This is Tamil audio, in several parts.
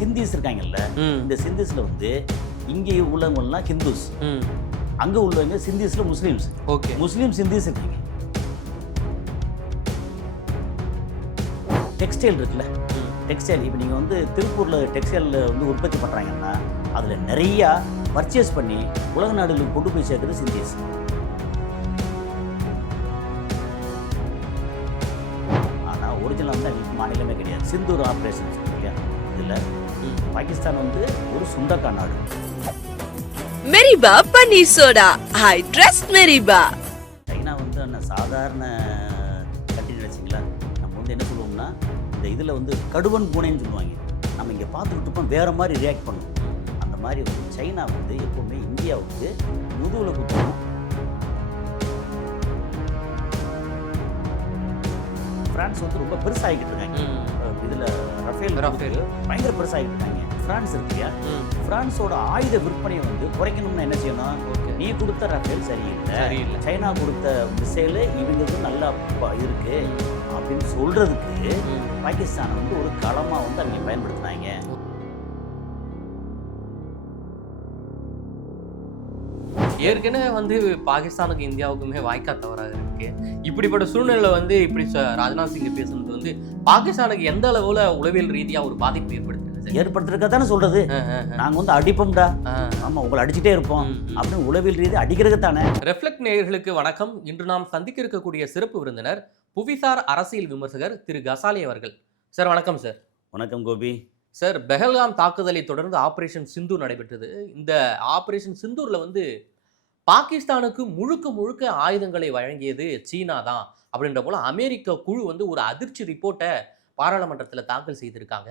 சிந்திஸ் இருக்காங்கல்ல, இந்த சிந்திஸ்ல வந்து இங்கே உள்ளவங்கலாம் ஹிந்துஸ், அங்கே உள்ளவங்க சிந்திஸ்ல முஸ்லீம்ஸ். ஓகே, முஸ்லீம் சிந்திஸ் இருக்காங்க. டெக்ஸ்டைல் இருக்குல்ல, டெக்ஸ்டைல் இப்போ நீங்கள் வந்து திருப்பூரில் டெக்ஸ்டைலில் வந்து உற்பத்தி பண்ணுறாங்கன்னா அதில் நிறையா பர்ச்சேஸ் பண்ணி உலக நாடுகளுக்கு கொண்டு போய் சேர்க்குறது சிந்திஸ். ஆனால் ஒரிஜினல் வந்து அவங்களுக்கு மாநிலமே கிடையாது. சிந்தூர் ஆப்ரேஷன்ஸ் இல்லையா, இதில் பாகிஸ்தான் வந்து ஒரு சுண்டக்கா நாடு. மெரிபா பன்னீர் சோடா, ஐ ட்ரஸ்ட் மெரிபா. சைனா வந்து என்ன சாதாரண கட்டின்னு வச்சிங்களா, நம்ம வந்து என்ன சொல்லுவோம்னா இந்த இதில் வந்து கடுவன் பூனைன்னு சொல்லுவாங்க. நம்ம இங்கே பார்த்துக்கிட்டு இருப்போம், வேறு மாதிரி ரியாக்ட் பண்ணுவோம். அந்த மாதிரி வந்து சைனா வந்து எப்போவுமே இந்தியாவுக்கு முதுகில் குத்தணும். ஃப்ரான்ஸ் வந்து ரொம்ப பெருசாகிக்கிட்டு இருக்காங்க. இதில் ரஃபேல் பயங்கர பெருசாகிட்டு இருக்காங்க. ஃப்ரான்ஸ் இருக்கு இல்லையா, ஃப்ரான்ஸோட ஆயுத விற்பனையை வந்து குறைக்கணும்னு என்ன செய்யணும்? நீ கொடுத்த ரஃபேல் சரியில்லை, சைனா கொடுத்த மிசைலு இவங்களுக்கு நல்லா இருக்கு அப்படின்னு சொல்றதுக்கு பாகிஸ்தானை வந்து ஒரு களமாக வந்து அவங்க பயன்படுத்தினாங்க. ஏற்கனவே வந்து பாகிஸ்தானுக்கு இந்தியாவுக்குமே வாய்க்கா தவறாக இருக்கு. இப்படிப்பட்ட சூழ்நிலை வந்து இப்படி ராஜ்நாத் சிங் பேசுனது வந்து பாகிஸ்தானுக்கு எந்த அளவுல உளவியல் ரீதியா ஒரு பாதிப்பு ஏற்படுத்திருக்க தானே சொல்றது. நாங்க வந்து அடிப்போம்டா, ஆமா உங்களை அடிச்சுட்டே இருப்போம் அப்படின்னு உளவியல் ரீதி அடிக்கிறது தானே. ரெஃப்ளெக்ட் நேயர்களுக்கு வணக்கம். இன்று நாம் சந்திக்க இருக்கக்கூடிய சிறப்பு விருந்தினர் புவிசார் அரசியல் விமர்சகர் திரு கசாலி அவர்கள். சார் வணக்கம். சார் வணக்கம் கோபி. சார், பெஹல்காம் தாக்குதலை தொடர்ந்து ஆபரேஷன் சிந்தூர் நடைபெற்றது. இந்த ஆபரேஷன் சிந்தூர்ல வந்து பாகிஸ்தானுக்கு முழுக்க முழுக்க ஆயுதங்களை வழங்கியது சீனா தான் அப்படின்ற போல அமெரிக்க குழு வந்து ஒரு அதிர்ச்சி ரிப்போர்ட்டை பாராளுமன்றத்தில் தாக்கல் செய்திருக்காங்க.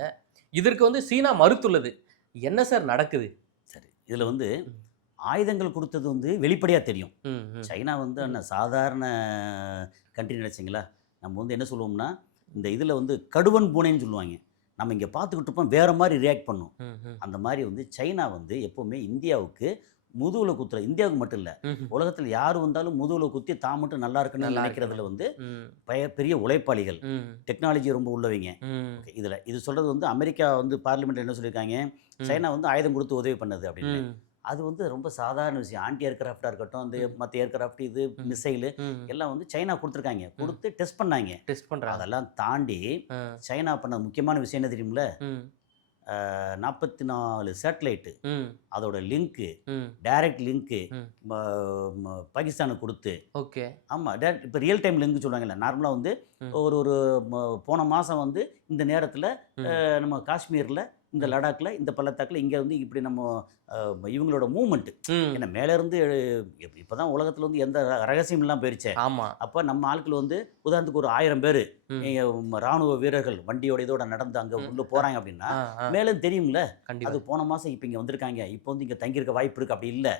இதற்கு வந்து சீனா மறுத்துள்ளது. என்ன சார் நடக்குது? சரி, இதில் வந்து ஆயுதங்கள் கொடுத்தது வந்து வெளிப்படையாக தெரியும். சைனா வந்து என்ன சாதாரண கண்ட்ரி நினைச்சிங்களா, நம்ம வந்து என்ன சொல்லுவோம்னா இந்த இதில் வந்து கடுவன் பூனைன்னு சொல்லுவாங்க. நம்ம இங்கே பார்த்துக்கிட்டு இருப்போம், வேறு மாதிரி ரியாக்ட் பண்ணும். அந்த மாதிரி வந்து சைனா வந்து எப்போவுமே இந்தியாவுக்கு முதுகில் குத்துற, இந்தியாவுக்கு மட்டும் இல்லை உலகத்தில் யார் வந்தாலும் முதுகில் குத்தி தான் மட்டும் நல்லா இருக்குன்னு நினைக்கிறதுல வந்து பெரிய உழைப்பாளிகள், டெக்னாலஜி ரொம்ப உள்ளவங்க. இதில் இது சொல்கிறது வந்து அமெரிக்கா வந்து பார்லிமெண்ட்டில் என்ன சொல்லியிருக்காங்க, சைனா வந்து ஆயுதம் கொடுத்து உதவி பண்ணது அப்படின்னு. அது வந்து ரொம்ப சாதாரண விஷயம். ஆன்டி ஏர்கிராஃப்டாக இருக்கட்டும், அந்த மற்ற ஏர்கிராஃப்ட் இது மிசைலு எல்லாம் வந்து சைனா கொடுத்துருக்காங்க, கொடுத்து டெஸ்ட் பண்ணுறாங்க. அதெல்லாம் தாண்டி சைனா பண்ண முக்கியமான விஷயம் என்ன தெரியுமில்ல, 44 சேட்டலைட்டு அதோட லிங்க்கு, டைரக்ட் லிங்க்கு பாகிஸ்தானுக்கு கொடுத்து. ஓகே, ஆமாம், டேரக்ட் இப்போ ரியல் டைம் லிங்க் சொல்லுவாங்கல்ல. நார்மலாக வந்து ஒரு போன மாதம் வந்து இந்த நேரத்தில் நம்ம காஷ்மீரில், இந்த லடாக்கில், இந்த பள்ளத்தாக்கில் இங்கே வந்து இப்படி நம்ம இவங்களோட மூவ்மெண்ட்டு ஏன்னா மேலேருந்து இப்போ தான் உலகத்தில் வந்து எந்த ரகசியம் இல்லாமல் போயிடுச்சே. ஆமாம், அப்போ நம்ம ஆட்கள் வந்து உதாரணத்துக்கு ஒரு 1000 பேர் இராணுவ வீரர்கள் வண்டியோட இதோட நடந்து அங்கே உள்ளே போகிறாங்க அப்படின்னா மேலே தெரியும்ல, அது போன மாதம் இப்போ இங்கே வந்திருக்காங்க, இப்போ வந்து இங்கே தங்கியிருக்க வாய்ப்பு இருக்குது. அப்படி இல்லை,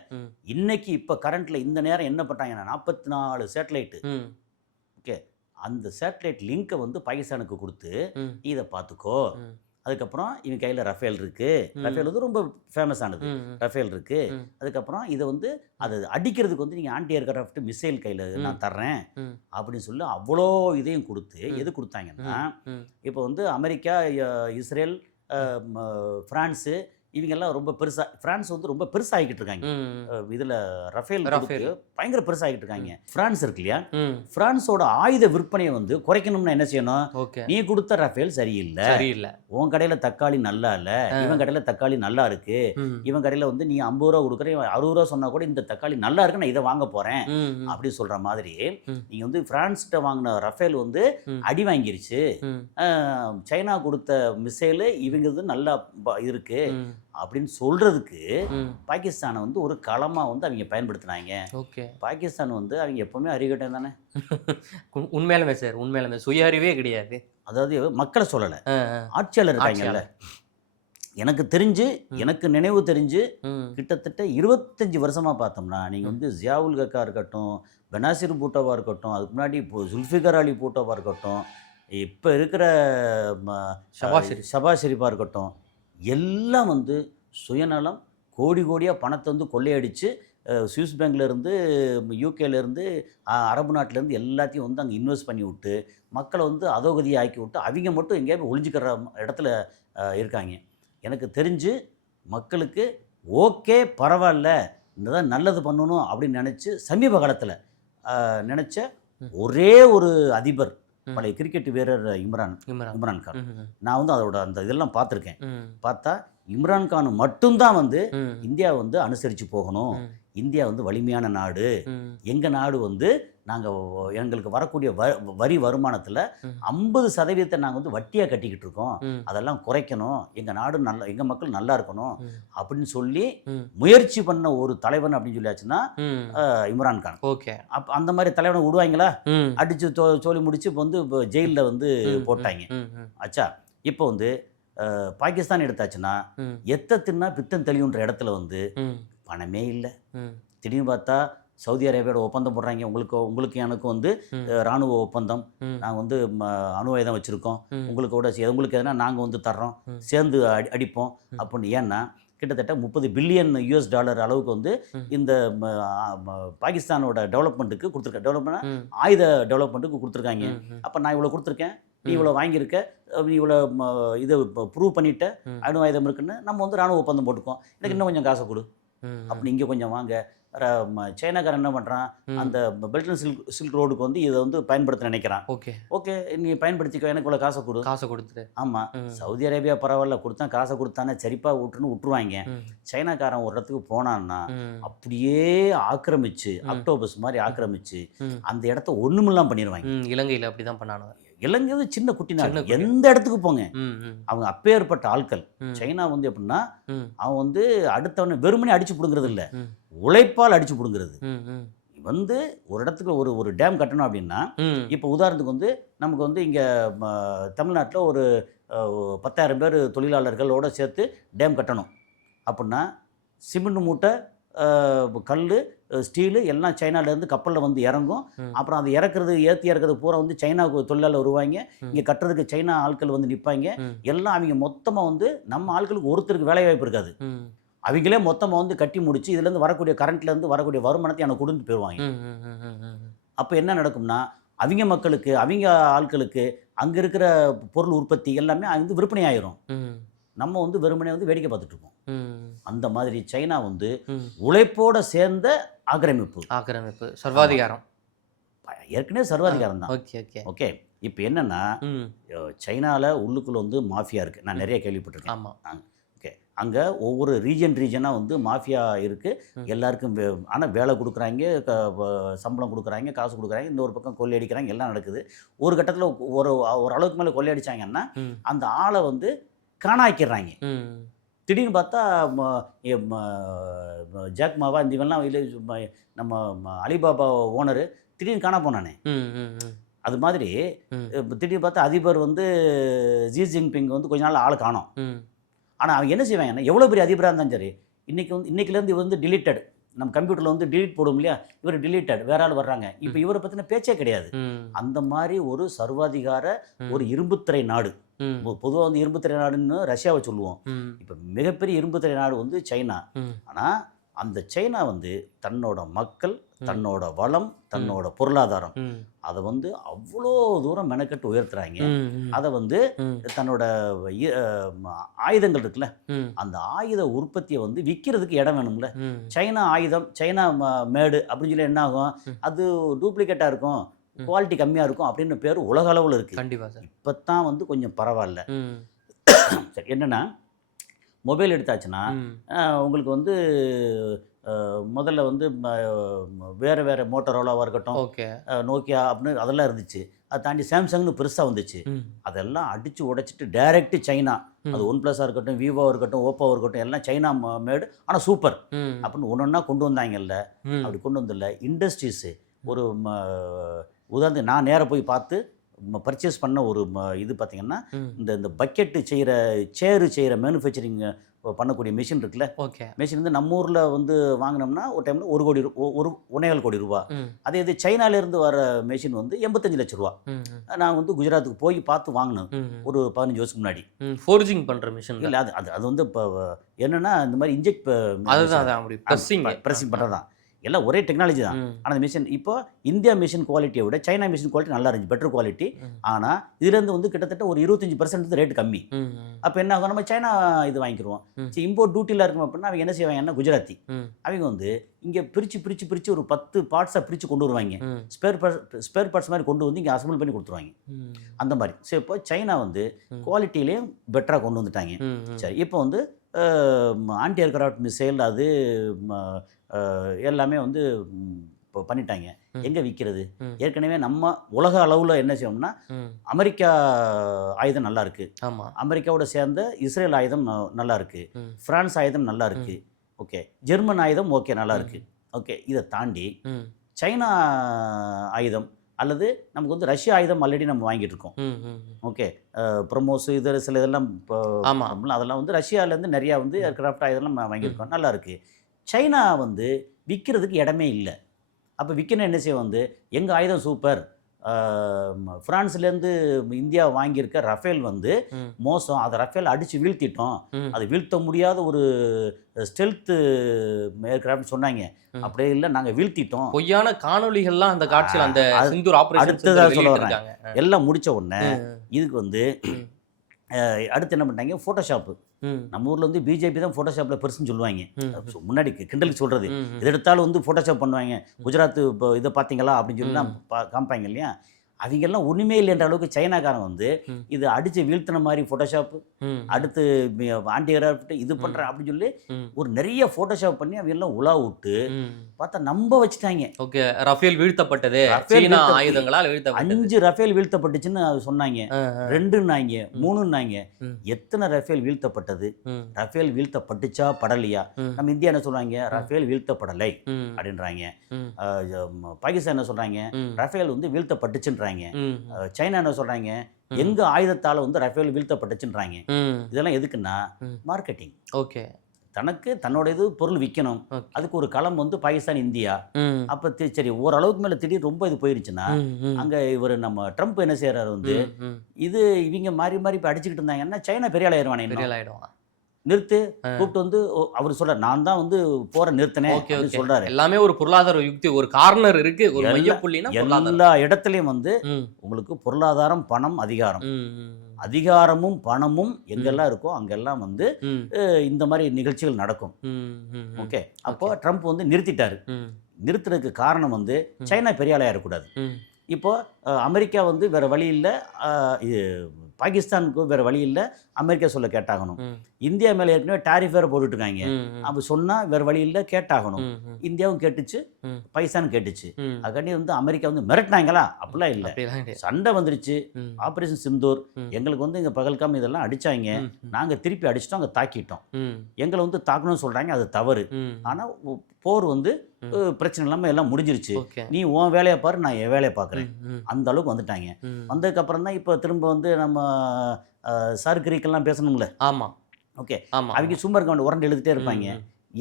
இன்னைக்கு இப்போ கரண்ட்டில் இந்த நேரம் என்ன பண்ணுறாங்கன்னா 44 சேட்டலைட்டு. ஓகே, அந்த சேட்டலைட் லிங்க்கை வந்து பாகிஸ்தானுக்கு கொடுத்து இதை பார்த்துக்கோ. அதுக்கப்புறம் இவன் கையில் ரஃபேல் இருக்குது, ரஃபேல் வந்து ரொம்ப ஃபேமஸ் ஆனது, ரஃபேல் இருக்குது. அதுக்கப்புறம் இதை வந்து அதை அடிக்கிறதுக்கு வந்து நீங்கள் ஆன்டி ஏர்கிராஃப்ட் மிசைல் கையில் நான் தர்றேன் அப்படின்னு சொல்லி அவ்வளோ இதையும் கொடுத்து எது கொடுத்தாங்கன்னா, இப்போ வந்து அமெரிக்கா, இஸ்ரேல், ஃப்ரான்ஸு இவங்கெல்லாம் ரொம்ப பெருசாக, ஃப்ரான்ஸ் வந்து ரொம்ப பெருசாகிக்கிட்டு இருக்காங்க. இதில் ரஃபேல் பயங்கர பெருசாகிட்டு இருக்காங்க. ஃப்ரான்ஸ் இருக்கு இல்லையா, ஃப்ரான்ஸோட ஆயுத விற்பனையை வந்து குறைக்கணும்னா என்ன செய்யணும்? நீ கொடுத்த ரஃபேல் சரியில்லை, உன் கடையில் தக்காளி நல்லா இல்லை, இவன் கடையில் தக்காளி நல்லா இருக்கு, இவன் கடையில் வந்து நீ 50 ரூபா கொடுக்குற, 60 ரூபா சொன்னா கூட இந்த தக்காளி நல்லா இருக்கு, நான் இதை வாங்க போறேன் அப்படி சொல்ற மாதிரி நீங்க வந்து பிரான்ஸ்கிட்ட வாங்கின ரஃபேல் வந்து அடி வாங்கிருச்சு, சைனா கொடுத்த மிசைலு இவங்க நல்லா இருக்கு அப்படின்னு சொல்றதுக்கு பாகிஸ்தானை வந்து ஒரு களமா வந்து அவங்க பயன்படுத்தினாங்க. பாகிஸ்தான் வந்து அவங்க எப்பவுமே அறிகட்டம் தானே. உண்மையிலுமே சார், உண்மையிலுமே சுய அறிவே கிடையாது. அதாவது மக்களை சொல்லலை, ஆட்சியாளர் இருக்காங்கல்ல. எனக்கு தெரிஞ்சு, எனக்கு நினைவு தெரிஞ்சு கிட்டத்தட்ட 25 வருஷமாக பார்த்தோம்னா நீங்கள் வந்து ஜியாவுல் ஹக்கா இருக்கட்டும், பெனாசிர் பூட்டோவாக இருக்கட்டும், அதுக்கு முன்னாடி இப்போ ஜுல்ஃபிகர் அலி பூட்டோவாக இருக்கட்டும், இப்போ இருக்கிற ஷபாஸ் ஷெரீஃபாக இருக்கட்டும், எல்லாம் வந்து சுயநலம், கோடி கோடியாக பணத்தை வந்து கொள்ளையடித்து சுவிஸ் பேங்க்லேருந்து, யூகேலேருந்து, அரபு நாட்டிலேருந்து எல்லாத்தையும் வந்து அங்கே இன்வெஸ்ட் பண்ணி விட்டு மக்களை வந்து அதோகதியை ஆக்கி விட்டு அவங்க மட்டும் எங்கேயாவது ஒளிஞ்சிக்கிற இடத்துல இருக்காங்க. எனக்கு தெரிஞ்சு மக்களுக்கு ஓகே பரவாயில்ல இதுதான் நல்லது பண்ணணும் அப்படின்னு நினச்சி சமீப காலத்தில் நினச்ச ஒரே ஒரு அதிபர் பழைய கிரிக்கெட் வீரர் இம்ரான் கான். நான் வந்து அதோட அந்த இதெல்லாம் பார்த்துருக்கேன். பார்த்தா இம்ரான் கான் மட்டும்தான் வந்து இந்தியா வந்து அனுசரித்து போகணும், இந்தியா வந்து வலிமையான நாடு, எங்கள் நாடு வந்து நாங்கள் எங்களுக்கு வரக்கூடிய வரி வருமானத்தில் 50% நாங்கள் வந்து வட்டியாக கட்டிக்கிட்டு இருக்கோம், அதெல்லாம் குறைக்கணும், எங்கள் நாடு நல்லா, எங்கள் மக்கள் நல்லா இருக்கணும் அப்படின்னு சொல்லி முயற்சி பண்ண ஒரு தலைவன் அப்படின்னு சொல்லியாச்சுன்னா இம்ரான் கான். ஓகே, அந்த மாதிரி தலைவனை விடுவாங்களா? அடித்து சொல்லி முடிச்சு இப்போ வந்து இப்போ ஜெயிலில் வந்து போட்டாங்க. ஆச்சா, இப்போ வந்து பாகிஸ்தான் எடுத்தாச்சுன்னா எத்த தின்னா பித்தம் தெளிவுன்ற இடத்துல வந்து பணமே இல்லை. திடீர்னு பார்த்தா சவுதி அரேபியாவோட ஒப்பந்தம் போடுறாங்க, உங்களுக்கு எனக்கும் வந்து இராணுவ ஒப்பந்தம், நாங்கள் வந்து அணு ஆயுதம் வச்சுருக்கோம், உங்களுக்கு எதுனா நாங்கள் வந்து தர்றோம், சேர்ந்து அடிப்போம் அப்படின்னு. ஏன்னா கிட்டத்தட்ட $30 பில்லியன் அளவுக்கு வந்து இந்த பாகிஸ்தானோட டெவலப்மெண்ட்டுக்கு கொடுத்துருக்கேன், ஆயுத டெவலப்மெண்ட்டுக்கு கொடுத்துருக்காங்க. அப்போ நான் இவ்வளோ கொடுத்துருக்கேன், நீ இவ்வளோ வாங்கியிருக்க, நீ இவ்வளோ இதை ப்ரூவ் பண்ணிட்ட, அணு ஆயுதம் இருக்குன்னு நம்ம வந்து இராணுவ ஒப்பந்தம் போட்டுக்கோம், எனக்கு இன்னும் கொஞ்சம் காசை கொடு அப்படி இங்கே கொஞ்சம் வாங்க. சைனாக்காரன் என்ன பண்ணுறான், அந்த பெல்ட் அண்ட் சில்க் ரோடுக்கு வந்து இதை வந்து பயன்படுத்த நினைக்கிறான். ஓகே நீ பயன்படுத்திக்கோ, எனக்கு இவ்வளோ காசை கொடுத்துரு. ஆமாம், சவுதி அரேபியா பரவாயில்ல, கொடுத்தா காசை கொடுத்தானே சரிப்பா விட்டுருவாங்க. சைனாக்காரன் ஒரு இடத்துக்கு போனான்னா அப்படியே ஆக்கிரமிச்சு, அக்டோபஸ் மாதிரி ஆக்கிரமிச்சு அந்த இடத்த ஒண்ணுமில்லாம் பண்ணிடுவாங்க. இலங்கையில் அப்படிதான் பண்ணாங்க. இலங்கை வந்து சின்ன குட்டி நாடு, எந்த இடத்துக்கு போங்க அவங்க அப்பேற்பட்ட ஆட்கள். சைனா வந்து எப்படின்னா அவன் வந்து அடுத்தவனை வெறுமனே அடிச்சு பிடுங்கிறது இல்லை, உழைப்பால் அடிச்சு பிடுங்கிறது. வந்து ஒரு இடத்துக்கு ஒரு டேம் கட்டணும் அப்படின்னா, இப்போ உதாரணத்துக்கு வந்து நமக்கு வந்து இங்கே தமிழ்நாட்டில் ஒரு 10,000 பேர் தொழிலாளர்களோடு சேர்த்து டேம் கட்டணும் அப்படின்னா சிமெண்ட் மூட்டை, கல், ஸ்டீலு எல்லாம் சைனாலேருந்து கப்பலில் வந்து இறங்கும். அப்புறம் அதை ஏற்றி இறக்குறது பூரா வந்து சைனாவுக்கு தொழிலாளர் வருவாங்க, இங்கே கட்டுறதுக்கு சைனா ஆட்கள் வந்து நிற்பாங்க. எல்லாம் அவங்க மொத்தமாக வந்து நம்ம ஆட்களுக்கு ஒருத்தருக்கு வேலை வாய்ப்பு இருக்காது, அவங்களே மொத்தமாக வந்து கட்டி முடிச்சு இதுலேருந்து வரக்கூடிய கரண்ட்லேருந்து வரக்கூடிய வருமானத்தை எனக்கு கொடுத்து போயிடுவாங்க. அப்போ என்ன நடக்கும்னா அவங்க மக்களுக்கு, அவங்க ஆட்களுக்கு அங்கே இருக்கிற பொருள் உற்பத்தி எல்லாமே வந்து விற்பனை ஆயிரும். நம்ம வந்து வெறுமனே வந்து வேடிக்கை பார்த்துட்டு இருக்கோம். அந்த மாதிரி சைனா வந்து உழைப்போட சேர்ந்த ஆக்கிரமிப்பு, சர்வாதிகாரம், ஏற்கனவே சர்வாதிகாரம் தான். ஓகே, இப்போ என்னன்னா சைனால உள்ளுக்குள்ள வந்து மாஃபியா இருக்கு, நான் நிறைய கேள்விப்பட்டிருக்கேன். ஓகே, அங்கே ஒவ்வொரு ரீஜனாக வந்து மாஃபியா இருக்குது, எல்லாருக்கும் ஆனால் வேலை கொடுக்குறாங்க, சம்பளம் கொடுக்குறாங்க, காசு கொடுக்குறாங்க, இந்த ஒரு பக்கம் கொள்ளையடிக்கிறாங்க, எல்லாம் நடக்குது. ஒரு கட்டத்தில் ஒரு அளவுக்கு மேலே கொள்ளையடிச்சாங்கன்னா அந்த ஆளை வந்து காணாக்கிடுறாங்க. திடீர்னு பார்த்தா ஜாக் மாவா இந்த இவெல்லாம் நம்ம அலிபாபா ஓனரு திடீர்னு காணா போனானே, அது மாதிரி திடீர்னு பார்த்தா அதிபர் வந்து ஜி ஜின்பிங் வந்து கொஞ்ச நாள் ஆள் காணோம். ஆனால் அவங்க என்ன செய்வாங்கன்னா எவ்வளோ பெரிய அதிபராக இருந்தாலும் சரி, இன்னைக்குலேருந்து இவர் வந்து டிலீட்டட், நம்ம கம்ப்யூட்டரில் வந்து டிலீட் போடும் இல்லையா, இவர் டிலீட்டட், வேற ஆள் வர்றாங்க, இப்போ இவரை பற்றின பேச்சே கிடையாது. அந்த மாதிரி ஒரு சர்வாதிகார ஒரு இரும்புத்திரை நாடு. பொதுவாக வந்து இரும்புத்திரை நாடுன்னு ரஷ்யாவை சொல்லுவோம், இப்போ மிகப்பெரிய இரும்புத்திரை நாடு வந்து சைனா. ஆனால் அந்த சைனா வந்து தன்னோட மக்கள், தன்னோட வளம், தன்னோட பொருளாதாரம் அதை வந்து அவ்வளோ தூரம் மெனக்கட்டு உயர்த்துறாங்க. அதை வந்து தன்னோட ஆயுதங்கள் இருக்குல்ல, அந்த ஆயுத உற்பத்தியை வந்து விற்கிறதுக்கு இடம் வேணும்ல. சைனா ஆயுதம், சைனா மேடு அப்படின்னு சொல்லி என்ன ஆகும், அது டூப்ளிகேட்டாக இருக்கும், குவாலிட்டி கம்மியாக இருக்கும் அப்படின்னு பேர் உலக அளவில் இருக்குது. கண்டிப்பாக சார். இப்போ தான் வந்து கொஞ்சம் பரவாயில்ல. சரி, என்னென்னா மொபைல் எடுத்தாச்சுன்னா உங்களுக்கு வந்து முதல்ல வந்து வேறு மோட்டரோலாவாக இருக்கட்டும், நோக்கியா அப்படின்னு அதெல்லாம் இருந்துச்சு. அதை தாண்டி சாம்சங்னு பெருசாக வந்துச்சு. அதெல்லாம் அடித்து உடைச்சிட்டு டைரெக்டு சைனா, அது OnePlus-ஆக இருக்கட்டும், விவோவாக இருக்கட்டும், ஓப்போவாக இருக்கட்டும், எல்லாம் சைனா மேடு ஆனால் சூப்பர் அப்படின்னு ஒன்றா கொண்டு வந்தாங்கல்ல. அப்படி கொண்டு வந்தில்ல இண்டஸ்ட்ரீஸு. ஒரு உதாரணத்துக்கு நான் நேராக போய் பார்த்து பர்ச்சேஸ் பண்ண ஒரு இது பார்த்திங்கன்னா, இந்த பக்கெட்டு சேரு செய்கிற மேனுஃபேக்சரிங் பண்ணக்கூடிய மிஷின் இருக்குல்ல, மிஷின் வந்து நம்ம ஊரில் வந்து வாங்கினோம்னா ஒரு டைமில் 1.25 கோடி ரூபா. அதே இது சைனாலேருந்து வர மிஷின் வந்து 85 லட்ச ரூபா. நான் வந்து குஜராத்துக்கு போய் பார்த்து வாங்கினேன் ஒரு 15 வருஷத்துக்கு முன்னாடி. ஃபோர்ஜிங் பண்ணுற மிஷின் இல்லை, அது வந்து இப்போ என்னென்னா இந்த மாதிரி இன்ஜெக்ட் ப்ரெஸ்ஸிங் பண்ணுறதான். எல்லாம் ஒரே டெக்னாலஜி தான். ஆனால் மிஷின் இப்போ இந்தியா மிஷின் குவாலிட்டியை விட சைனா மிஷின் குவாலிட்டி நல்லா இருந்துச்சு, பெட்டர் குவாலிட்டி. ஆனால் இதுலேருந்து வந்து கிட்டத்தட்ட ஒரு 25% ரேட் கம்மி. அப்போ என்ன ஆகும், நம்ம சைனா இது வாங்கிக்கிறோம். சரி, இம்போர்ட் டியூட்டியில் இருக்கணும் அப்படின்னா அவங்க என்ன செய்வாங்கன்னா, குஜராத்தி அவங்க வந்து இங்கே பிரித்து ஒரு 10 பார்ட்ஸாக பிரித்து கொண்டு வருவாங்க. ஸ்பேர் பார்ட்ஸ் மாதிரி கொண்டு வந்து இங்கே அசம்பிள் பண்ணி கொடுத்துருவாங்க அந்த மாதிரி. ஸோ இப்போ சைனா வந்து குவாலிட்டியிலேயும் பெட்டராக கொண்டு வந்துட்டாங்க. சரி, இப்போ வந்து ஆன்டி ஏர்கிராஃப்ட் மிசைல் அது எல்லாமே வந்து இப்போ பண்ணிட்டாங்க. எங்கே விற்கிறது? ஏற்கனவே நம்ம உலக அளவில் என்ன செய்யணும்னா, அமெரிக்கா ஆயுதம் நல்லா இருக்கு, அமெரிக்காவோட சேர்ந்த இஸ்ரேல் ஆயுதம் நல்லா இருக்கு, பிரான்ஸ் ஆயுதம் நல்லா இருக்கு, ஓகே, ஜெர்மன் ஆயுதம் ஓகே நல்லா இருக்கு, ஓகே. இதை தாண்டி சைனா ஆயுதம் அல்லது நமக்கு வந்து ரஷ்யா ஆயுதம் ஆல்ரெடி நம்ம வாங்கிட்டு இருக்கோம். ஓகே, ப்ரொமோஸ் இது சில இதெல்லாம் இப்போ அதெல்லாம் வந்து ரஷ்யாவிலேருந்து நிறையா வந்து ஏர்கிராஃப்ட் ஆயுதம்லாம் வாங்கியிருக்கோம், நல்லா இருக்குது. சைனா வந்து விற்கிறதுக்கு இடமே இல்லை. அப்போ விற்கணும் என்ன செய்ய வந்து, எங்கள் ஆயுதம் சூப்பர், ஃப்ரான்ஸ்லேருந்து இந்தியா வாங்கியிருக்க ரஃபேல் வந்து மோசம், அதை ரஃபேல் அடித்து வீழ்த்திட்டோம், அது வீழ்த்த முடியாத ஒரு ஸ்டெல்த்து ஏர்கிராஃப்ட் சொன்னாங்க. அப்படியே இல்லை, நாங்கள் வீழ்த்திட்டோம். பொய்யான காணொலிகள்லாம் அந்த காட்சியில் அந்த சிந்தூர் ஆபரேஷன் அடுத்ததாக சொல்ல வர்றாங்க. எல்லாம் முடித்த உடனே இதுக்கு வந்து அடுத்து என்ன பண்ணிட்டாங்க, ஃபோட்டோஷாப்பு. நம்ம ஊரில் வந்து பிஜேபி தான் ஃபோட்டோஷாப்பில் பெருசுன்னு சொல்லுவாங்க, முன்னாடி கிண்டலுக்கு சொல்கிறது. இது எடுத்தாலும் வந்து ஃபோட்டோஷாப் பண்ணுவாங்க. குஜராத் இப்போ இதை பார்த்தீங்களா அப்படின்னு சொல்லி காமிப்பாங்க இல்லையா. அவங்கெல்லாம் ஒன்றுமே இல்லைன்ற அளவுக்கு சைனாக்காரன் வந்து இது அடித்து வீழ்த்தின மாதிரி ஃபோட்டோஷாப்பு, அடுத்து ஆன்டி ஏர்கிராஃப்ட் இது பண்ணுறேன் அப்படின்னு சொல்லி ஒரு நிறைய ஃபோட்டோஷாப் பண்ணி அவங்க எல்லாம் உலா விட்டு பார்த்தா நம்ப வச்சுட்டாங்க. ஓகே, ரஃபேல் வீழ்த்தப்பட்டது, சீனா ஆயுதங்களால் வீழ்த்தப்பட்டது. 5 ரஃபேல் வீழ்த்தப்பட்டுச்சுன்னு சொன்னாங்க, 2ன்னாங்க, 3ன்னாங்க. எத்தனை ரஃபேல் வீழ்த்தப்பட்டது? ரஃபேல் வீழ்த்தப்பட்டுச்சா படலையா? நம்ம இந்தியா என்ன சொல்றாங்க, ரஃபேல் வீழ்த்தப்படலை அப்படின்றாங்க. பாகிஸ்தான் என்ன சொல்றாங்க, ரஃபேல் வந்து வீழ்த்தப்பட்டுச்சுன்றாங்க. சைனா என்ன சொல்றாங்க, எங்க ஆயுதத்தால வந்து ரஃபேல் வீழ்த்தப்பட்டுச்சுன்றாங்க. இதெல்லாம் எதுக்குன்னா மார்க்கெட்டிங். ஓகே, தனக்கு தன்னோட இது பொருள் விற்கணும். அதுக்கு ஒரு களம் வந்து பாகிஸ்தான், இந்தியா. அப்போ சரி, ஓரளவுக்கு மேலே திடீர்னு ரொம்ப இது போயிருச்சுன்னா அங்கே இவர் நம்ம ட்ரம்ப் என்ன செய்யறாரு வந்து, இது இவங்க மாறி மாறி இப்போ அடிச்சுக்கிட்டு இருந்தாங்கன்னா சைனா பெரிய ஆளாயிருவானே, நிறுத்து கூப்பிட்டு வந்து அவர் சொல்றாரு, நான் தான் வந்து போற நிறுத்தினேன் சொல்றாரு. எல்லாமே ஒரு பொருளாதார யுக்தி, ஒரு கார்னர் இருக்கு, ஒரு மையப்புள்ளினா எல்லா இடத்துலயும் வந்து உங்களுக்கு பொருளாதாரம், பணம், அதிகாரம், அதிகாரமும் பணமும் எங்கெல்லாம் இருக்கோ அங்கெல்லாம் வந்து இந்த மாதிரி நிகழ்ச்சிகள் நடக்கும். ஓகே, அப்போ ட்ரம்ப் வந்து நிறுத்திட்டாரு. நிறுத்துறதுக்கு காரணம் வந்து சைனா பெரிய ஆளையா இருக்கக்கூடாது. இப்போ அமெரிக்கா வந்து வேற வழி இல்லை, பாகிஸ்தானுக்கு வேறு வழி இல்லை, அமெரிக்கா சொல்ல கேட்டாகணும். இந்தியா மேலே ஏற்கனவே டாரிஃப் வேறு போட்டுட்ருக்காங்க, அப்போ சொன்னால் வேறு வழி இல்லை, கேட்டாகணும். இந்தியாவும் கேட்டுச்சு, பாகிஸ்தானும் கேட்டுச்சு. அதுக்காண்டி வந்து அமெரிக்கா வந்து மிரட்டினாங்களா? அப்படிலாம் இல்லை, சண்டை வந்துருச்சு. ஆப்ரேஷன் சிந்தூர் எங்களுக்கு வந்து இங்கே பகல்காம் இதெல்லாம் அடித்தாங்க, நாங்கள் திருப்பி அடிச்சிட்டோம், அங்கே தாக்கிட்டோம். எங்களை வந்து தாக்கணும்னு சொல்கிறாங்க, அது தவறு. ஆனால் போர் வந்து பிரச்சனை இல்லாமல் எல்லாம் முடிஞ்சிருச்சு, நீ உன் வேலையை பாரு, நான் என் வேலையை பார்க்குறேன், அந்த அளவுக்கு வந்துட்டாங்க. வந்ததுக்கப்புறம் தான் இப்போ திரும்ப வந்து நம்ம சர்க்கரிக்கெல்லாம் பேசணும்ல. ஆமாம், ஓகே. அவங்க சும்மா இருக்க வேண்டிய உரண்டை இழுத்துட்டே இருப்பாங்க.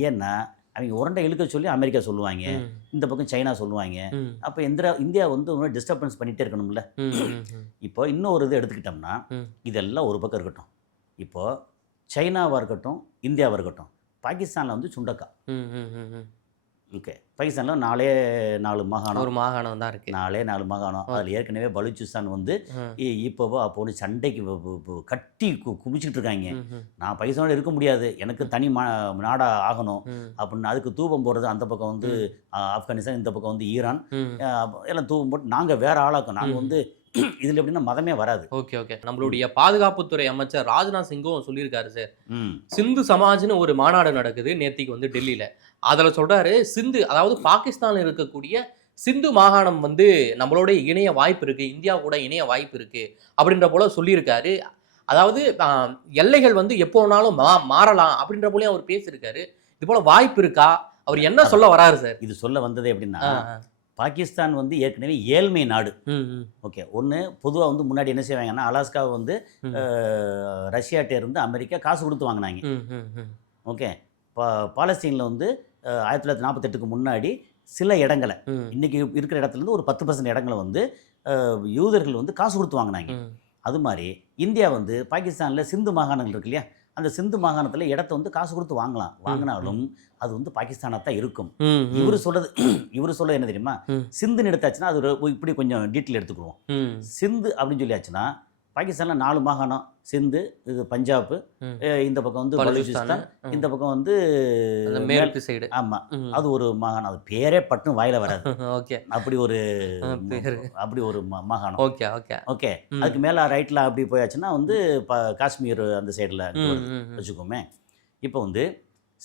ஏன்னா அவங்க உரண்டை இழுக்க சொல்லி அமெரிக்கா சொல்லுவாங்க, இந்த பக்கம் சைனா சொல்லுவாங்க. அப்போ இந்தியா வந்து டிஸ்டர்பன்ஸ் பண்ணிகிட்டே இருக்கணும்ல. இப்போ இன்னொரு இது எடுத்துக்கிட்டோம்னா, இதெல்லாம் ஒரு பக்கம் இருக்கட்டும். இப்போது சைனாவாக இருக்கட்டும், இந்தியாவாக இருக்கட்டும், பாகிஸ்தானில் வந்து சுண்டக்கா. ஓகே, பாகிஸ்தானில் 4 மாகாணம், ஒரு மாகாணம் தான் இருக்குது, 4 மாகாணம். அதில் ஏற்கனவே பலூச்சிஸ்தான் வந்து இப்போவோ அப்போ சண்டைக்கு கட்டி குமிச்சிக்கிட்டு இருக்காங்க. நான் பாகிஸ்தானோட இருக்க முடியாது, எனக்கு தனி நாடாக ஆகணும் அப்படின்னு அதுக்கு தூபம் போடுறது. அந்த பக்கம் வந்து ஆப்கானிஸ்தான், இந்த பக்கம் வந்து ஈரான், எல்லாம் தூபம் போட்டு நாங்கள் வேற ஆளாக்கும். நாங்கள் வந்து இதில் எப்படின்னா மதமே வராது. ஓகே ஓகே, நம்மளுடைய பாதுகாப்புத்துறை அமைச்சர் ராஜ்நாத் சிங்கும் சொல்லியிருக்காரு சார், சிந்து சமாஜ்னு ஒரு மாநாடு நடக்குது நேத்திக்கு வந்து டெல்லியில். அதில் சொல்கிறாரு, சிந்து அதாவது பாகிஸ்தானில் இருக்கக்கூடிய சிந்து மாகாணம் வந்து நம்மளோட இணைய வாய்ப்பு இருக்குது, இந்தியா கூட இணைய வாய்ப்பு இருக்குது அப்படின்ற போல சொல்லியிருக்காரு. அதாவது எல்லைகள் வந்து எப்போ வேணாலும் மாறலாம் அப்படின்ற போலயும் அவர் பேசியிருக்காரு. இது போல வாய்ப்பு இருக்கா? அவர் என்ன சொல்ல வராரு சார்? இது சொல்ல வந்தது எப்படின்னா, பாகிஸ்தான் வந்து ஏற்கனவே ஏழ்மை நாடு. ஓகே, ஒன்று பொதுவாக வந்து முன்னாடி என்ன செய்வாங்கன்னா, அலாஸ்காவை வந்து ரஷ்யாட்டே இருந்து அமெரிக்கா காசு கொடுத்து வாங்கினாங்க. ஓகே, பாலஸ்தீனில் வந்து 1948க்கு முன்னாடி சில இடங்களை, இன்றைக்கி இருக்கிற இடத்துலேருந்து ஒரு 10% இடங்களை வந்து யூதர்கள் வந்து காசு கொடுத்து வாங்கினாங்க. அது மாதிரி இந்தியா வந்து பாகிஸ்தானில் சிந்து மாகாணங்கள் இருக்கு இல்லையா, அந்த சிந்து மாகாணத்தில் இடத்த வந்து காசு கொடுத்து வாங்கினாலும் அது வந்து பாகிஸ்தானாக தான் இருக்கும். ம், ம், இவர் சொல்ல என்ன தெரியுமா, ம். சிந்துன்னு எடுத்தாச்சுன்னா அது இப்படி கொஞ்சம் டீட்டெயில் எடுத்துக்குவோம். ம், சிந்து அப்படின்னு சொல்லியாச்சுன்னா பாகிஸ்தானில் 4 மாகாணம், சிந்து, இது பஞ்சாப், ம். இந்த பக்கம் வந்து பலூச்சிஸ்தான், பலூச்சிஸ்தான், இந்த பக்கம் வந்து அந்த மேற்கு சைடு. ஆமாம், அது ஒரு மாகாணம். அது பேரே பட்டுன்னு வாயில வராது. ஓகே. அப்படி ஒரு பேரு. அப்படி ஒரு மாகாணம். Okay okay. ஓகே, அதுக்கு மேலே ரைட்டில் அப்படி போயாச்சுன்னா வந்து காஷ்மீர் அந்த சைடில் ம், ம், வச்சுக்கோமே. இப்போ வந்து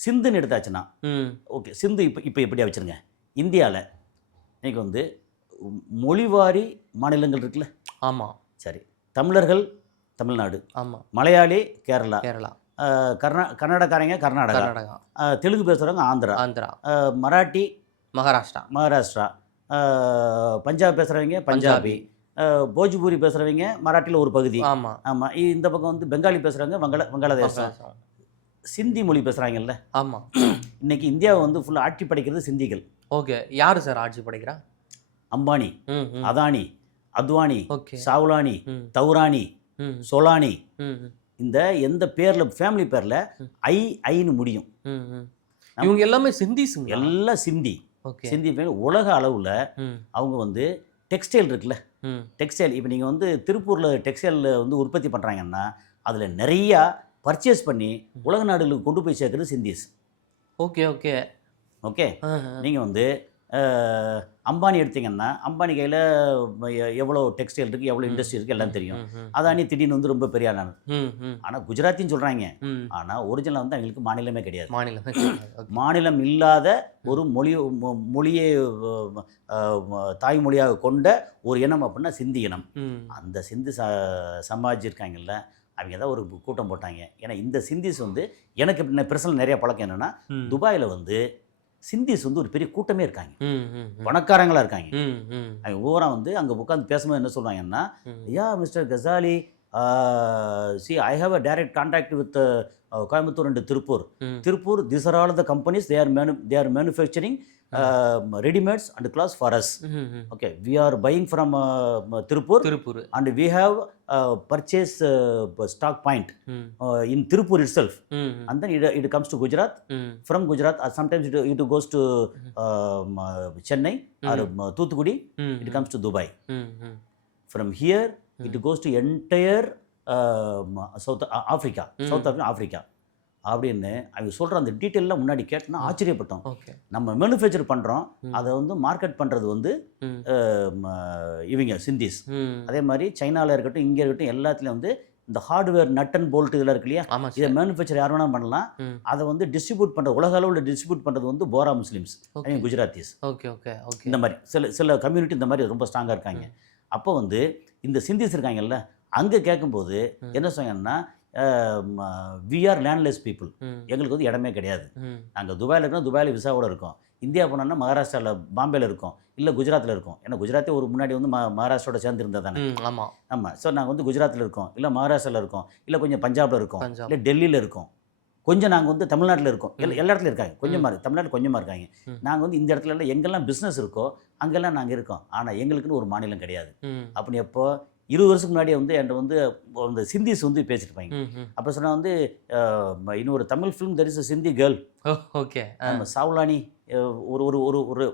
சிந்துன்னு எடுத்தாச்சுன்னா ம். ஓகே, சிந்து இப்போ எப்படியா வச்சுருங்க. இந்தியாவில் இன்னைக்கு வந்து மொழிவாரி மாநிலங்கள் இருக்குல்ல. ஆமா. சரி, தமிழர்கள் தமிழ்நாடு, ஆமா. மலையாளி கேரளா, கேரளா, கன்னடக்காரங்க கர்நாடகா, கர்நாடகா, தெலுங்கு பேசுகிறவங்க ஆந்திரா, ஆந்திரா, மராட்டி மகாராஷ்டிரா, மகாராஷ்டிரா, பஞ்சாப் பேசுகிறவங்க பஞ்சாபி, போஜ்பூரி பேசுகிறவங்க மராட்டியில் ஒரு பகுதி. ஆமா. ஆமாம், இந்த பக்கம் வந்து பெங்காலி பேசுகிறவங்க வங்காளதேசம், மகாராஷ்டிரா. சிந்தி மொழி பேசுகிறாங்கல்ல. ஆமா. இன்னைக்கு இந்தியாவை வந்து ஃபுல்லாக ஆட்சி படைக்கிறது சிந்திகள். ஓகே. யாரு சார் ஆட்சி படைக்கிறா? அம்பானி, ம், ம். அதானி, அத்வானி, ஓகே. சாவ்லானி, ம், தௌரானி, ம், சோலானி, ம், ம், இந்த எந்த பேரில் ஃபேமிலி பேரில் ஐன்னு முடியும். ம், ம். இவங்க எல்லாமே சிந்திஸுங்க. எல்லாம் சிந்தி. ஓகே. சிந்தி உலக அளவில் ம், அவங்க வந்து டெக்ஸ்டைல் இருக்குல்ல, ம். டெக்ஸ்டைல். இப்போ நீங்கள் வந்து திருப்பூரில் டெக்ஸ்டைல் வந்து உற்பத்தி பண்ணுறாங்கன்னா அதில் நிறையா பர்ச்சேஸ் பண்ணி உலக நாடுகளுக்கு கொண்டு போய் சேர்க்குறது சிந்திஸ். Okay okay. ஓகே, நீங்கள் வந்து அம்பானி எடுத்தீங்கன்னா அம்பானி கையில் எவ்வளோ டெக்ஸ்டைல் இருக்குது, எவ்வளோ இண்டஸ்ட்ரி இருக்குது எல்லாம் தெரியும். அதானி திடீர்னு வந்து ரொம்ப பெரிய ஆளானது. ஆனால் குஜராத்தின்னு சொல்கிறாங்க, ஆனால் ஒரிஜினல் வந்து அவங்களுக்கு மாநிலமே கிடையாது. மாநிலம் இல்லாத ஒரு மொழியை தாய்மொழியாக கொண்ட ஒரு இனம் அப்படின்னா சிந்தி இனம். அந்த சிந்து சமாஜ் இருக்காங்கல்ல, அவங்க தான் ஒரு கூட்டம் போட்டாங்க. ஏன்னா இந்த சிந்திஸ் வந்து எனக்கு பர்சனல் நிறைய பழக்கம் என்னென்னா, துபாயில் வந்து சிந்திஸ் வந்து ஒரு பெரிய கூட்டமே இருக்காங்க, பணக்காரங்களா இருக்காங்க. அவங்க ஓவரா வந்து அங்கே உட்காந்து பேசும்போது என்ன சொல்றாங்கன்னா, யா mister Ghazali, C I have a direct contact with Coimbatore and Tiruppur, these are all the companies, they are manufacturing ready-mades and clothes for us. Okay, we are buying from Tirupur, and we have purchase stock point in Tirupur itself, and then it comes to Gujarat. From Gujarat, sometimes it goes to Chennai or Thoothukudi. It comes to Dubai. From here it goes to entire South Africa. அப்படின்னு அவங்க சொல்கிற அந்த டீட்டெயிலாம் முன்னாடி கேட்டோன்னா ஆச்சரியப்பட்டோம். நம்ம மேனுஃபேக்சர் பண்ணுறோம், அதை வந்து மார்க்கெட் பண்ணுறது வந்து இவங்க சிந்திஸ். அதே மாதிரி சைனாவில் இருக்கட்டும், இங்கே இருக்கட்டும், எல்லாத்துலேயும் வந்து இந்த ஹார்ட்வேர் நட் அண்ட் போல்ட் இதெல்லாம் இருக்கு இல்லையா, இதை மேனுஃபேக்சர் யார் வேணாலும் பண்ணலாம். அதை வந்து டிஸ்ட்ரிபியூட் பண்ணுறது, உலக அளவில் டிஸ்ட்ரிபியூட் பண்ணுறது வந்து போரா முஸ்லீம்ஸ், குஜராத்திஸ். இந்த மாதிரி சில கம்யூனிட்டி இந்த மாதிரி ரொம்ப ஸ்ட்ராங்காக இருக்காங்க. அப்போ வந்து இந்த சிந்திஸ் இருக்காங்கல்ல, அங்கே கேட்கும்போது என்ன சொன்னாங்கன்னா, வி ஆர் லேண்ட்லெஸ் பீப்புள், எங்களுக்கு வந்து இடமே கிடையாது. நாங்கள் துபாயில் இருக்கோம், துபாயில் விசாவோட இருக்கோம். இந்தியா போனோம்னா மகாராஷ்டிராவில் பாம்பேயில் இருக்கோம், இல்லை குஜராத்தில் இருக்கோம். ஏன்னா குஜராத்தே ஒரு முன்னாடி வந்து மகாராஷ்டிரோட சேர்ந்து இருந்தால் தானே. ஆமாம், ஸோ நாங்கள் வந்து குஜராத்தில் இருக்கோம், இல்லை மகாராஷ்டிராவில் இருக்கோம், இல்லை கொஞ்சம் பஞ்சாபில் இருக்கோம், இல்லை டெல்லியில் இருக்கோம், கொஞ்சம் நாங்கள் வந்து தமிழ்நாட்டில் இருக்கோம். எல்லா இடத்துலையும் இருக்காங்க, கொஞ்சமாக இருக்குது, தமிழ்நாட்டில் கொஞ்சமாக இருக்காங்க. நாங்கள் வந்து இந்த இடத்துல எல்லாம் எங்கெல்லாம் பிஸ்னஸ் இருக்கோ அங்கெல்லாம் நாங்கள் இருக்கோம். ஆனால் எங்களுக்குன்னு ஒரு மாநிலம் கிடையாது. அப்படி எப்போ 20 வருஷத்துக்கு முன்னாடியே வந்து என்கிட்ட வந்து அந்த சிந்திஸ் வந்து பேசியிருப்பாங்க. அப்போ சொன்னால் வந்து இன்னொரு Tamil film there is a சிந்தி கேர்ள். ஓகே, நம்ம சாவ்லானி ஒரு ஒரு ஒரு ஒரு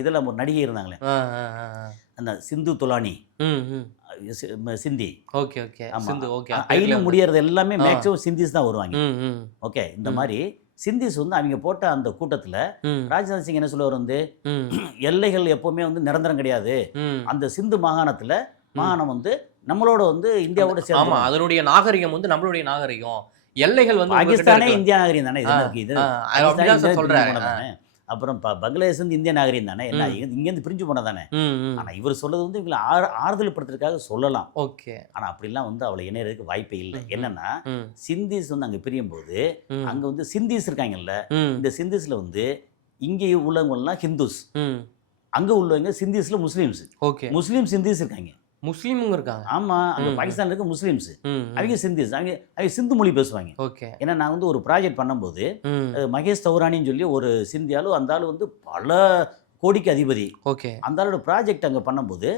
இதில் ஒரு நடிகை இருந்தாங்களே, அந்த சிந்து துலானி சிந்தி. ஓகே ஓகே, ஐல முடியறது எல்லாமே மேக்ஸிமம் சிந்திஸ் தான் வருவாங்க. ஓகே, இந்த மாதிரி சிந்திஸ் வந்து அவங்க போட்ட அந்த கூட்டத்தில் ராஜ்நாத் சிங் என்ன சொல்லுவார் வந்து, எல்லைகள் எப்பவுமே வந்து நிரந்தரம் கிடையாது. அந்த சிந்து மாகாணம் வந்து நம்மளோட வந்து இந்தியாவோட சேர்ந்து, அதனுடைய நாகரிகம் வந்து நம்மளுடைய நாகரிகம், எல்லைகள் வந்து பாகிஸ்தானே இந்தியா நாகரிகம் தானே. இது சொல்றாங்க. அப்புறம் பங்களாதேஷ் வந்து இந்திய நாகரிகம் தானே, என்ன இங்கேருந்து பிரிஞ்சு போன தானே. ஆனால் இவர் சொல்றது வந்து இவங்களை ஆறுதல் படுத்துறதுக்காக சொல்லலாம். ஓகே, ஆனால் அப்படிலாம் வந்து அவளை இணையறதுக்கு வாய்ப்பே இல்லை. என்னன்னா சிந்திஸ் வந்து அங்கே பிரியும் போது அங்கே வந்து சிந்திஸ் இருக்காங்கல்ல, இந்த சிந்திஸ்ல வந்து இங்கே உள்ளவங்கலாம் ஹிந்துஸ், அங்கே உள்ளவங்க சிந்திஸ்ல முஸ்லீம்ஸ். ஓகே, முஸ்லீம் சிந்திஸ் இருக்காங்க, முஸ்லீமுங்க இருக்காங்க. ஆமாம், அங்கே பாகிஸ்தானில் இருக்க முஸ்லீம்ஸ், அவங்க சிந்திஸ், அவங்க சிந்து மொழி பேசுவாங்க. ஓகே, ஏன்னா நான் வந்து ஒரு ப்ராஜெக்ட் பண்ணும்போது மகேஷ் தௌரானின்னு சொல்லி ஒரு சிந்தியாலும், அந்த ஆள் வந்து பல கோடிக்கு அதிபதி. ஓகே. அந்த ஆளோட ப்ராஜெக்ட் அங்கே பண்ணும்போது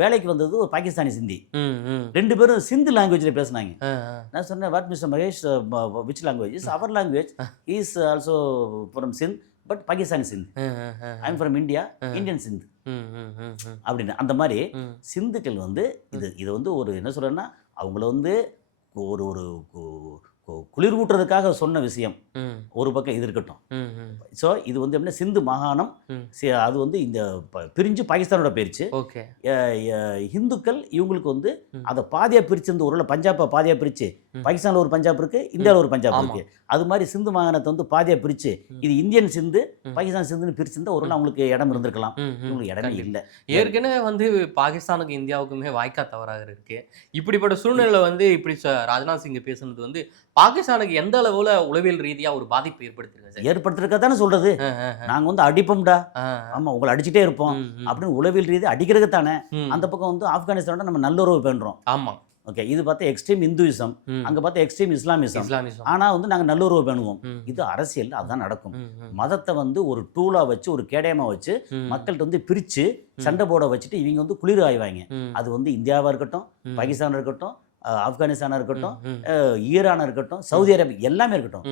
வேலைக்கு வந்தது ஒரு பாகிஸ்தானி சிந்தி. ம், ம். 2 பேரும் சிந்து லாங்குவேஜில் பேசினாங்க. ஆ, நான் சொன்னேன், what mister Mahesh, which language? Is அவர் language, is also from Sindh, but Pakistani Sindh. I am from India, Indian Sindh அப்படின்னு. அந்த மாதிரி சிந்துக்கள் வந்து இது வந்து ஒரு என்ன சொல்கிறேன்னா, அவங்கள வந்து ஒரு ஒரு குளிர் ஊட்டுறதுக்காக சொன்ன விஷயம் ஒரு பக்கம் இது இருக்கட்டும். ஸோ இது வந்து எப்படின்னா சிந்து மாகாணம் அது வந்து இந்த பிரிஞ்சு பாகிஸ்தானோட போயிருச்சு. ஓகே. இந்துக்கள் இவங்களுக்கு வந்து அதை பாதியாக பிரிச்சு, இந்த ஒரு பஞ்சாபை பாதியாக பிரிச்சு, பாகிஸ்தானில் ஒரு பஞ்சாப் இருக்கு, இந்தியாவில் ஒரு பஞ்சாப் இருக்கு. அது மாதிரி சிந்து மாகாணத்தை வந்து பாதியாக பிரிச்சு இது இந்தியன் சிந்து பாகிஸ்தான் சிந்துன்னு பிரிச்சிருந்தா ஒரு அவங்களுக்கு இடம் இருந்திருக்கலாம். இவங்களுக்கு இடமே இல்லை. ஏற்கனவே வந்து பாகிஸ்தானுக்கு இந்தியாவுக்குமே வாய்க்கா தவறாக இருக்கு. இப்படிப்பட்ட சூழ்நிலை வந்து இப்படி ராஜ்நாத் சிங் பேசுனது வந்து பாகிஸ்தானுக்கு எந்த அளவுல உளவியல் ரீதியா ஒரு பாதிப்பு ஏற்படுத்திருக்க தானே சொல்றது. நாங்க வந்து அடிப்போம்டா, ஆமா உங்களை அடிச்சுட்டே இருப்போம் அப்படின்னு உளவியல் ரீதி அடிக்கிறது தானே. அந்த பக்கம் வந்து ஆப்கானிஸ்தானோட நம்ம நல்லுறவு பண்றோம். ஆமா. ஓகே. இது பார்த்தா எக்ஸ்ட்ரீம் இந்துயிசம், அங்க பார்த்தா எக்ஸ்ட்ரீம் இஸ்லாமிசம். ஆனா வந்து நாங்க நல்லுறவு பண்ணுவோம். இது அரசியல் அதுதான் நடக்கும். மதத்தை வந்து ஒரு டூலா வச்சு, ஒரு கேடயமா வச்சு மக்கள்கிட்ட வந்து பிரிச்சு சண்டை போட வச்சுட்டு இவங்க வந்து குளிர் ஆய்வாங்க. அது வந்து இந்தியாவா இருக்கட்டும், பாகிஸ்தானா இருக்கட்டும், ஆப்கானிஸ்தானா இருக்கட்டும், ஈரானா இருக்கட்டும், சவுதி அரேபியா எல்லாமே இருக்கட்டும்,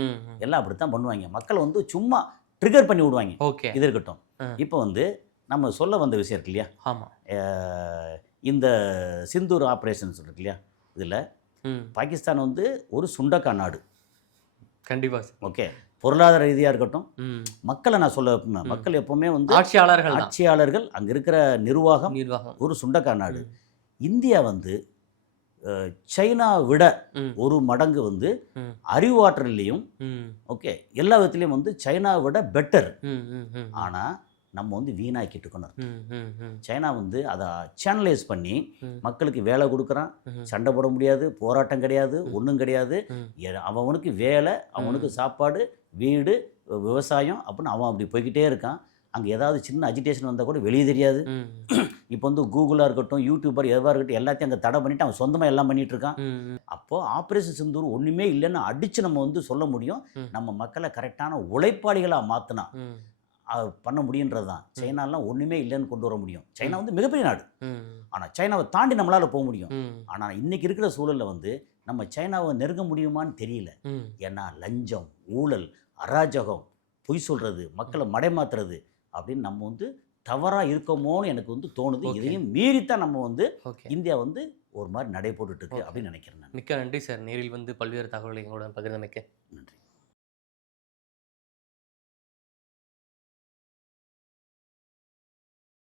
எல்லாம் அப்படித்தான் பண்ணுவாங்க. மக்களை வந்து சும்மா ட்ரிகர் பண்ணி விடுவாங்க. இது இருக்கட்டும். இப்போ வந்து நம்ம சொல்ல வந்த விஷயம் இருக்கு இல்லையா, இந்த சிந்தூர் ஆப்ரேஷன்ஸ் இருக்கு இல்லையா, இதில் பாகிஸ்தான் வந்து ஒரு சுண்டக்கா நாடு. கண்டிப்பா. ஓகே. பொருளாதார ரீதியாக இருக்கட்டும், மக்களை நான் சொல்ல, மக்கள் எப்பவுமே வந்து ஆட்சியாளர்கள், அங்கே இருக்கிற நிர்வாகம் ஒரு சுண்டக்கா நாடு. இந்தியா வந்து சைனா விட ஒரு மடங்கு வந்து அறிவாற்றலையும் ஓகே எல்லா விதத்துலையும் வந்து சைனா விட பெட்டர். ஆனால் நம்ம வந்து வீணாக்கிட்டு இருக்கணும். சைனா வந்து அதை சேனலைஸ் பண்ணி மக்களுக்கு வேலை கொடுக்குறான். சண்டை போட முடியாது, போராட்டம் கிடையாது, ஒன்றும் கிடையாது. அவனுக்கு வேலை, அவனுக்கு சாப்பாடு, வீடு, விவசாயம் அப்படின்னு அவன் அப்படி போய்கிட்டே இருக்கான். அங்கே ஏதாவது சின்ன அஜிடேஷன் வந்தால் கூட வெளியே தெரியாது. இப்போ வந்து கூகுளாக இருக்கட்டும், யூடியூபர் எதுவாக இருக்கட்டும், எல்லாத்தையும் அங்கே தடை பண்ணிவிட்டு அவன் சொந்தமாக எல்லாம் பண்ணிகிட்டு இருக்கான். அப்போது ஆப்ரேஷன் சிந்தூர் ஒன்றுமே இல்லைன்னு அடித்து நம்ம வந்து சொல்ல முடியும். நம்ம மக்களை கரெக்டான உழைப்பாளிகளாக மாற்றினா பண்ண முடியுன்றது தான். சைனாலாம் ஒன்றுமே இல்லைன்னு கொண்டு வர முடியும். சைனா வந்து மிகப்பெரிய நாடு. ஆனால் சைனாவை தாண்டி நம்மளால் போக முடியும். ஆனால் இன்றைக்கி இருக்கிற சூழலில் வந்து நம்ம சைனாவை நெருங்க முடியுமான்னு தெரியல. ஏன்னா லஞ்சம், ஊழல், அராஜகம், பொய் சொல்கிறது, மக்களை மடைமாத்துறது அப்படின்னு நம்ம வந்து தவறாக இருக்கமோன்னு எனக்கு வந்து தோணுது. இதையும் மீறித்தான் நம்ம வந்து இந்தியா வந்து ஒரு மாதிரி நடை போட்டுட்டு இருக்கு அப்படின்னு நினைக்கிறேன். மிக்க நன்றி சார். நேரில் வந்து பல்வேறு தகவல்களை எங்களுடன் பகிர்ந்தமைக்க நன்றி.